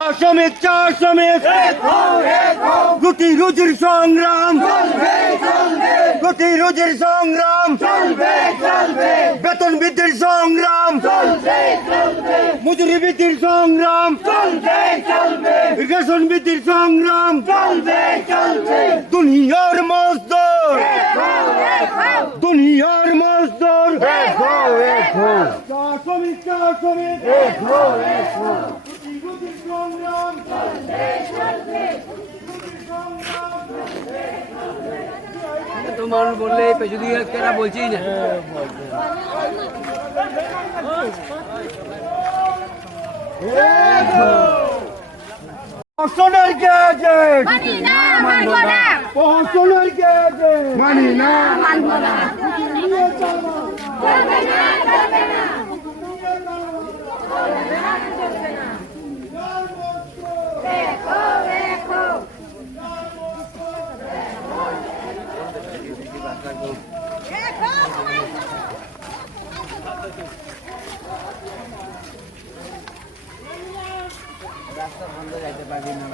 শ্রমিক চা শ্রমিক রুটি রুজির সংগ্রাম। রুটি রুজির সংগ্রাম। বেতন বৃদ্ধির সংগ্রাম। মজুরি বৃদ্ধির সংগ্রাম। রেশন বৃদ্ধির সংগ্রাম। দুনিয়ার মজদুর। দুনিয়ার মজদুর। শ্রমিক শ্রমিক মানুষ বললে পেছু দিয়ে কেনা বলছেই না পশনের গ্যাজেট মানি না মানবো না পশনের গ্যাজেট মানি না মানবো না চলবে না চলবে না দেখো দেখো রাস্তা বন্ধ যাইতে পারবি না